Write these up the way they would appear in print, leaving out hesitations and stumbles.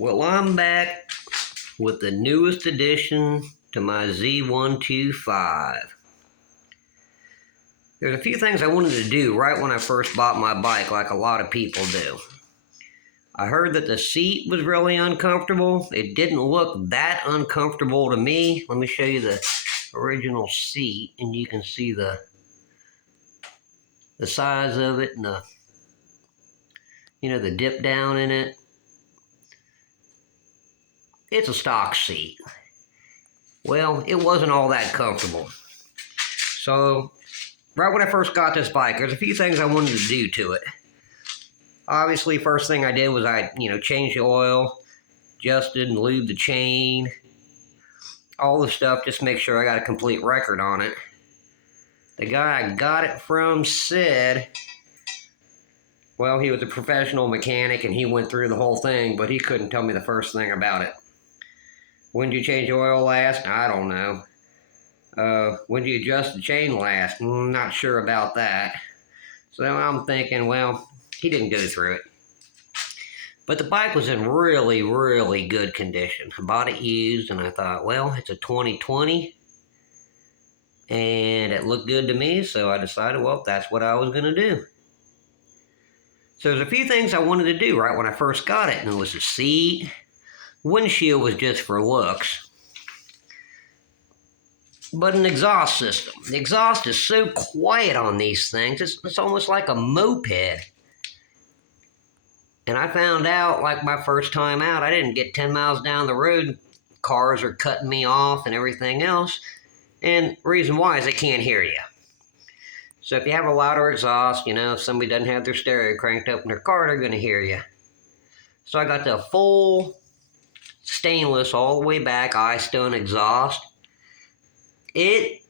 Well, I'm back with the newest addition to my Z125. There's a few things I wanted to do right when I first bought my bike, like a lot of people do. I heard that the seat was really uncomfortable. It didn't look that uncomfortable to me. Let me show you the original seat, and you can see the size of it and the dip down in it. It's a stock seat. Well, it wasn't all that comfortable. So, right when I first got this bike, there's a few things I wanted to do to it. Obviously, first thing I did was I changed the oil, adjusted and lubed the chain, all the stuff, just to make sure I got a complete record on it. The guy I got it from said, well, he was a professional mechanic and he went through the whole thing, but he couldn't tell me the first thing about it. When did you change the oil last? I don't know. When did you adjust the chain last? Not sure about that. So I'm thinking, well, he didn't go through it. But the bike was in really, really good condition. I bought it used and I thought, well, it's a 2020 and it looked good to me, so I decided, well, that's what I was going to do. So there's a few things I wanted to do right when I first got it, and it was the seat. Windshield was just for looks. But an exhaust system. The exhaust is so quiet on these things, it's almost like a moped. And I found out, like my first time out, I didn't get 10 miles down the road, cars are cutting me off and everything else. And the reason why is they can't hear you. So if you have a louder exhaust, if somebody doesn't have their stereo cranked up in their car, they're going to hear you. So I got the full stainless all the way back, eye-stone exhaust. I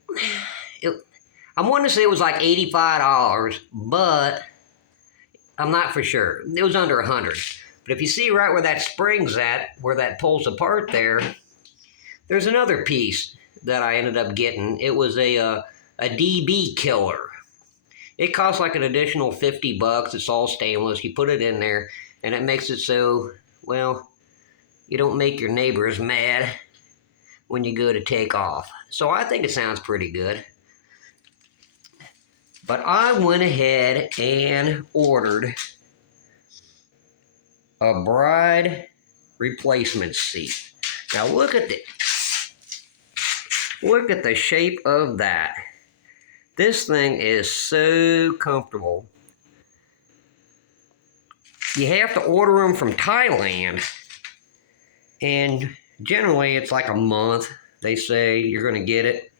wanted to say it was like $85, but I'm not for sure. It was under $100. But if you see right where that spring's at, where that pulls apart there's another piece that I ended up getting. It was a DB killer. It costs like an additional $50. It's all stainless. You put it in there, and it makes it so, well, you don't make your neighbors mad when you go to take off. So I think it sounds pretty good. But I went ahead and ordered a bride replacement seat. Now look at the shape of that. This thing is so comfortable. You have to order them from Thailand. And generally it's like a month. They say you're going to get it.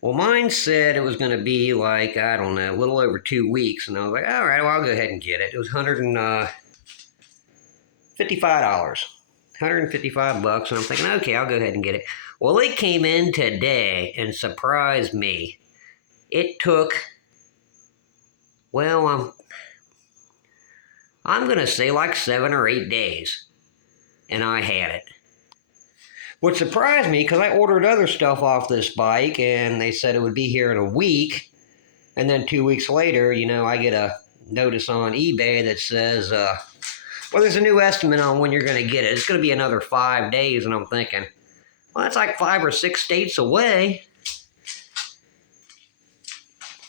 Well, mine said it was going to be like, I don't know, a little over 2 weeks. And I was like, all right, well, I'll go ahead and get it. It was $155. $155, and I'm thinking, okay, I'll go ahead and get it. Well, it came in today and surprised me. It took, well, I'm going to say like 7 or 8 days, and I had it. What surprised me, because I ordered other stuff off this bike, and they said it would be here in a week, and then 2 weeks later, I get a notice on eBay that says, well, there's a new estimate on when you're going to get it. It's going to be another 5 days, and I'm thinking, well, that's like 5 or 6 states away.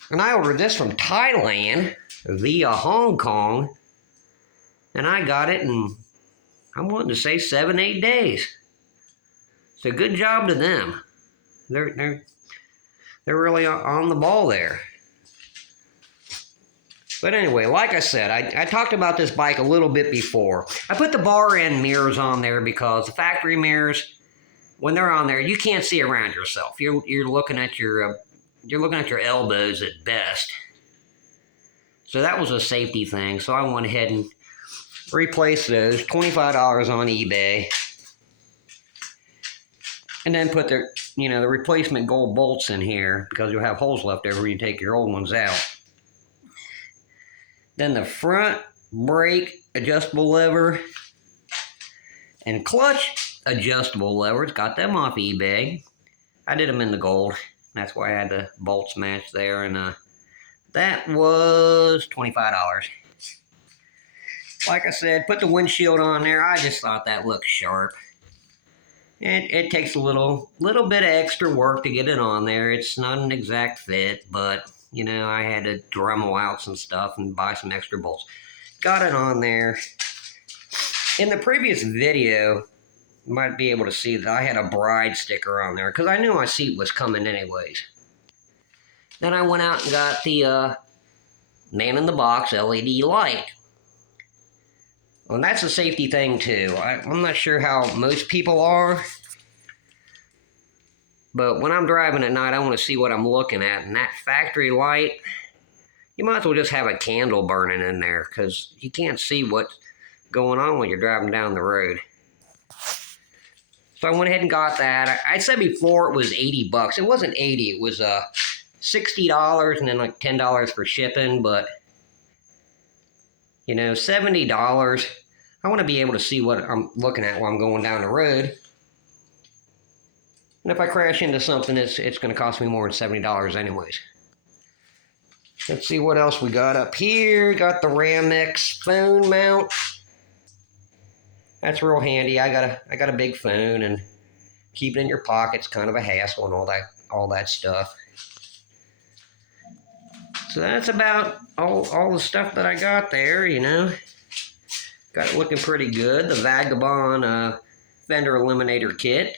And I ordered this from Thailand via Hong Kong, and I got it in, I'm wanting to say 7, 8 days. So good job to them. They're really on the ball there. But anyway, like I said, I talked about this bike a little bit before. I put the bar end mirrors on there because the factory mirrors, when they're on there, you can't see around yourself. You're looking at your elbows at best. So that was a safety thing. So I went ahead and replaced those. $25 on eBay. And then put the replacement gold bolts in here because you'll have holes left over when you take your old ones out. Then the front brake adjustable lever and clutch adjustable levers, got them off eBay. I did them in the gold. That's why I had the bolts matched there, and that was $25. like I said, put the windshield on there. I just thought that looked sharp. It takes a little bit of extra work to get it on there. It's not an exact fit, but you know, I had to Dremel out some stuff and buy some extra bolts. Got it on there. In the previous video, you might be able to see that I had a bride sticker on there because I knew my seat was coming anyways. Then I went out and got the man in the box LED light. Well, and that's a safety thing too. I'm not sure how most people are, but when I'm driving at night, I want to see what I'm looking at. And that factory light, you might as well just have a candle burning in there because you can't see what's going on when you're driving down the road. So I went ahead and got that. I said before it was 80 bucks. It wasn't 80. It was $60 and then like $10 for shipping, but you know, $70. I want to be able to see what I'm looking at while I'm going down the road. And if I crash into something, it's going to cost me more than $70 anyways. Let's see what else we got up here. Got the Ramex phone mount. That's real handy. I got a big phone, and keep it in your pocket's kind of a hassle and all that stuff. So that's about all the stuff that I got there, you know. Got it looking pretty good. The Vagabond fender eliminator kit.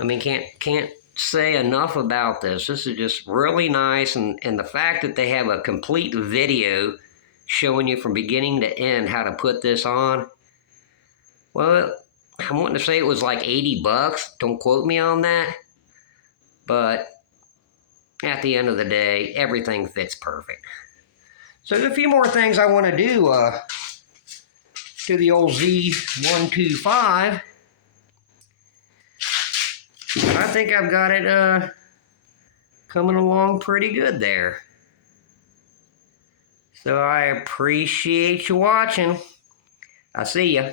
I mean, can't say enough about this. This is just really nice, and the fact that they have a complete video showing you from beginning to end how to put this on. Well, I'm wanting to say it was like 80 bucks. Don't quote me on that. But at the end of the day, everything fits perfect. So there's a few more things I want to do to the old Z125. I think I've got it coming along pretty good there. So I appreciate you watching. I'll see ya.